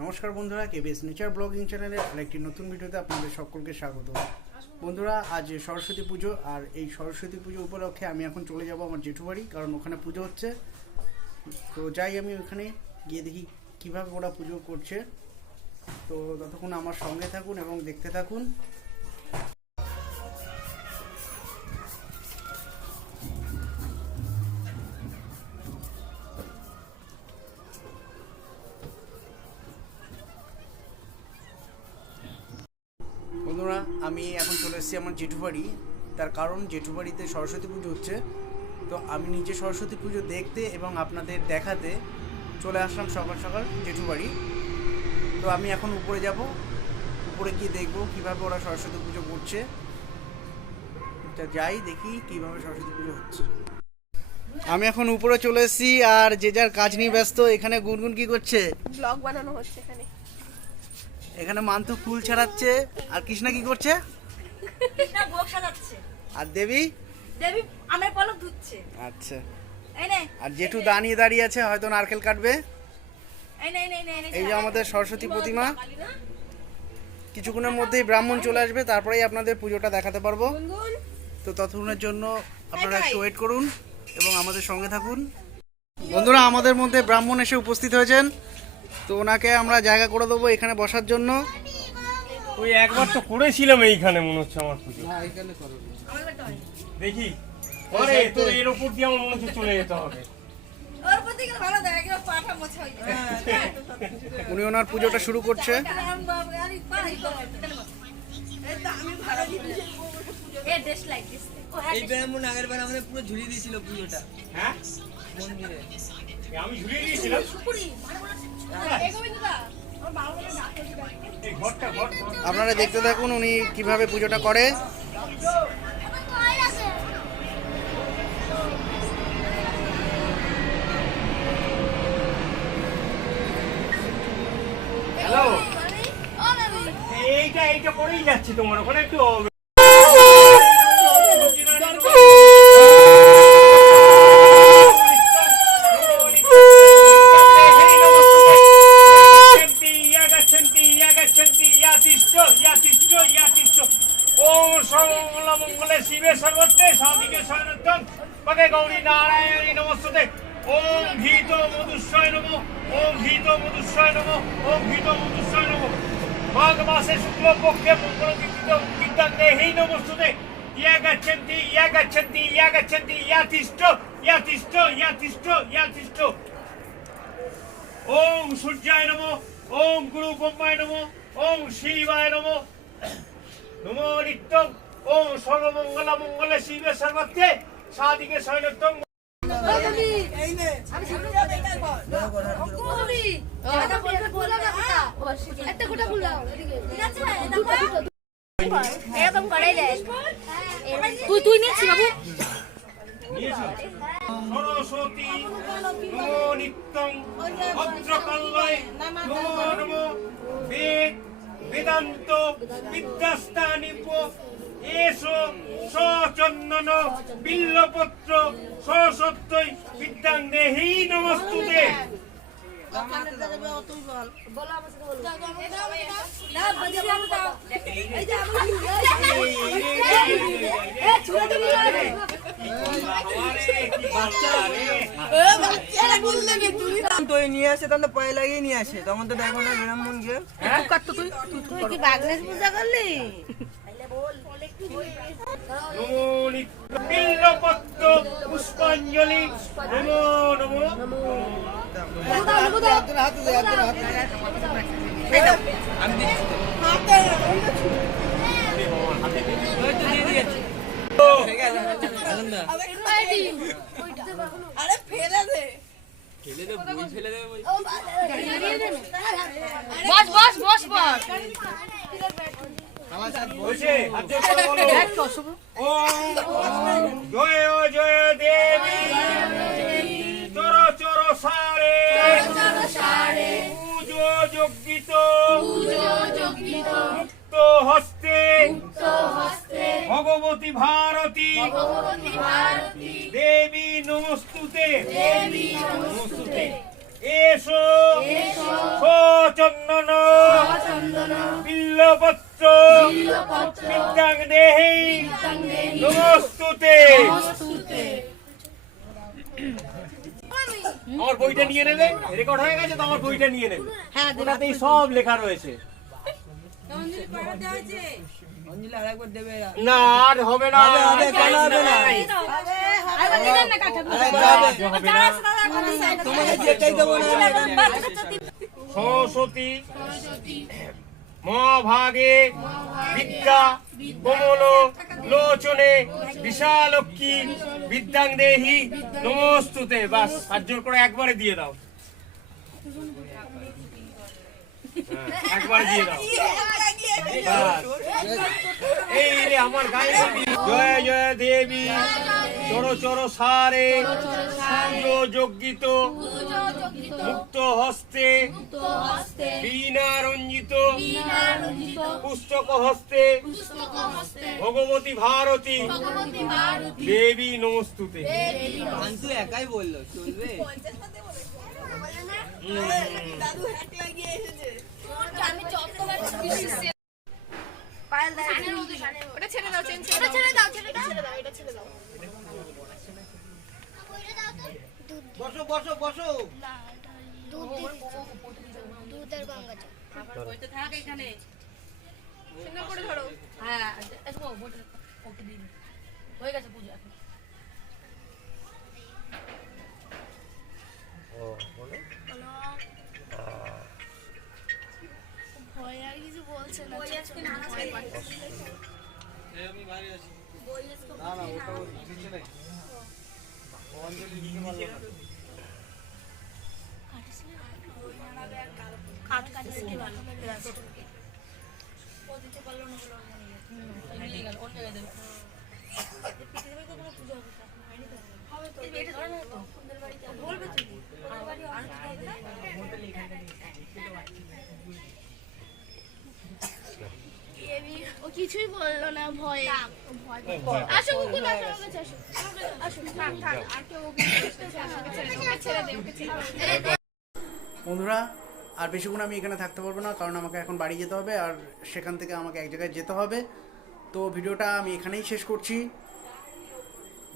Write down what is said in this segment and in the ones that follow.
নমস্কার বন্ধুরা, KBS nature blogging চ্যানেলের আরেকটি নতুন ভিডিওতে আপনাদের সকলকে স্বাগত। বন্ধুরা, আজ সরস্বতী পুজো, আর এই সরস্বতী পুজো উপলক্ষে আমি এখন চলে যাব আমার জেঠু বাড়ি, কারণ ওখানে পুজো হচ্ছে। তো যাই আমি ওখানে গিয়ে দেখি কিভাবে ওরা পুজো করছে। তো ততক্ষণ আমার সঙ্গে থাকুন এবং দেখতে থাকুন। বন্ধুরা, আমি এখন চলে এসেছি আমার জেঠু বাড়ি। তার কারণ জেঠু বাড়িতে সরস্বতী পুজো হচ্ছে। তো আমি নিজে সরস্বতী পুজো দেখতে এবং আপনাদের দেখাতে চলে আসলাম সকাল সকাল জেঠু বাড়ি। তো আমি এখন উপরে যাব, উপরে গিয়ে দেখবো কীভাবে ওরা সরস্বতী পুজো করছে। যাই দেখি কীভাবে সরস্বতী পুজো হচ্ছে। আমি এখন উপরে চলে এসেছি, আর যে যার কাজ নিয়ে ব্যস্ত। এখানে গুনগুন কি করছে? ব্লগ বানানো হচ্ছে এখানে। এখানে মান্তু ফুল ছাড়াচ্ছে, আর কৃষ্ণা কি করছে? কৃষ্ণা ভোগ সাজাচ্ছে। আর দেবী আমের পলক ধুচ্ছে। আচ্ছা, আর জেঠু দাঁড়িয়ে দাঁড়িয়ে আছে, হয়তো নারকেল কাটবে। এই যে আমাদের সরস্বতী প্রতিমা। কিছুক্ষণের মধ্যেই ব্রাহ্মণ চলে আসবে, তারপরেই আপনাদের পুজোটা দেখাতে পারবো। তো ততক্ষণের জন্য আপনারা একটু ওয়েট করুন এবং আমাদের সঙ্গে থাকুন। বন্ধুরা, আমাদের মধ্যে ব্রাহ্মণ এসে উপস্থিত হয়েছেন। তো ওনাকে আমরা জায়গা করে দেবো এখানে বসার জন্য। ওই একবার তো করেছিলাম এইখানে, মনে হচ্ছে আমার পুজো। দেখি আরে তো এর উপর দিয়ে আমার মনে হচ্ছে চলে যেতে হবে। উনি ওনার পুজোটা শুরু করছে। এই ব্রাহ্মণ আগের বার আমাদের পুরো ঝুলিয়ে দিয়েছিল পুজোটা। হ্যাঁ, মন্দিরে আমি ঝুলিয়ে দিয়েছিলাম। আপনারা দেখতে থাকুন উনি কিভাবে পুজোটা করে। হ্যালো, এইটা করেই যাচ্ছে তোমার ওখানে একটু। মঙ্গলে শিবে সর্বত্রে স্বামীকে শরণার্থম পগে গৌরী নারায়ণী নমস্তুতে। ওম ঘৃত মধুস্বয় নমঃ, ওম ঘৃত মধুস্বয় নমঃ, ওম ঘৃত মধুস্বয় নমঃ। মাঘ মাসে শুক্লপক্ষে মঙ্গল বিদ্যাং দেহি নমস্তুতে। ইয়া গচ্ছন্তি ইয়া গচ্ছন্তি ইয়া গচ্ছন্তি ইয়া তিষ্ঠ ইয়া তিষ্ঠ ইয়া তিষ্ঠ ইয়া তিষ্ঠ। ওম সূর্যায় নমঃ, ওম গুরু ব্রহ্মায় নমঃ, ওম শিবায় নমঃ। নমো নিত্যং। ওম সর্বমঙ্গল মঙ্গলে শিবে সর্বত্রে সাধিকে শৈলত্বং। তুই নিয়েছি বাবু। সরস্বতী নমো নিত্যং ভদ্রকল্লয় নমো নমো। বেদ বেদান্ত বিদ্যাস্থানিপ এসো সচন্দন বিল্লপত্র সরস্বত্যই বিদ্যাং দেহি নমস্তুতে। নিয়ে আসে তাহলে পয়লা গিয়ে নিয়ে আসে, তখন তো দেখো না ব্রাহ্মণকে। তুই কি বাগনেশ পূজা করলি? বিল্লপত্র পুষ্পাঞ্জলি নমো নমো। আরে ফেলে দে, ফেলে দে, বই ফেলে দে। বস বস বস বস। জয় জয় দেবী চর চর সারে পুজো যজ্ঞিত মুক্ত হস্তে ভগবতী ভারতী দেবী নমস্তুতে। এসো চন্দন বিল্লপত্র বিদ্যাং দেহি নমস্তুতে। আমার বইটা নিয়ে নেবে, রেকর্ড হয়ে গেছে তো, আমার বইটা নিয়ে নেবে, ওটাতেই সব লেখা রয়েছে। অঞ্জলি আরেকবার দেবে এরা। না আর হবে না, হবে, কেন হবে না? হবে না। তোমাকে যেটাই দেবো না সরস্বতী মহাভাগে বিদ্যা কমল লোচনে বিশালক্ষী বিদ্যাং দেহি নমস্তুতে। বাস হাত জোর করে একবারে দিয়ে দাও, একবারে দিয়ে দাও। বাস। এই রে আমার গায়ে জয় জয় দেবী চর চর সারে পুজো যজ্ঞিত মুক্ত হস্তে বীণা রঞ্জিত পুস্তক হস্তে ভগবতী ভারতী দেবী নমস্তুতে। আন্তু একাই বললো চলবে। বসো বসো বসো। দুধের গঙ্গা জল। হয়ে গেছে পুজো এখন। ভয় আর কিছু বলছে না। ও কিছুই বললো না ভয়ে। আসো কুকুর, আসো আমার কাছে আসো। আসো থাক থাক, আর কেউ ওকে ছেড়ে দে, ওকে ছেড়ে দে। বন্ধুরা আর বেশিক্ষণ আমি এখানে থাকতে পারবো না, কারণ আমাকে এখন বাড়ি যেতে হবে আর সেখান থেকে আমাকে এক জায়গায় যেতে হবে। তো ভিডিওটা আমি এখানেই শেষ করছি।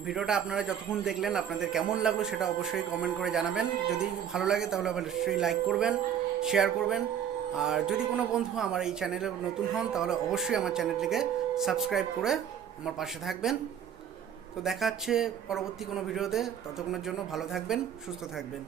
ভিডিওটা আপনারা যতক্ষণ দেখলেন আপনাদের কেমন লাগলো সেটা অবশ্যই কমেন্ট করে জানাবেন। যদি ভালো লাগে তাহলে অবশ্যই লাইক করবেন, শেয়ার করবেন। আর যদি কোনো বন্ধু আমার এই চ্যানেলে নতুন হন তাহলে অবশ্যই আমার চ্যানেলটিকে সাবস্ক্রাইব করে আমার পাশে থাকবেন। তো দেখা হচ্ছে পরবর্তী কোনো ভিডিওতে, ততক্ষণের জন্য ভালো থাকবেন, সুস্থ থাকবেন।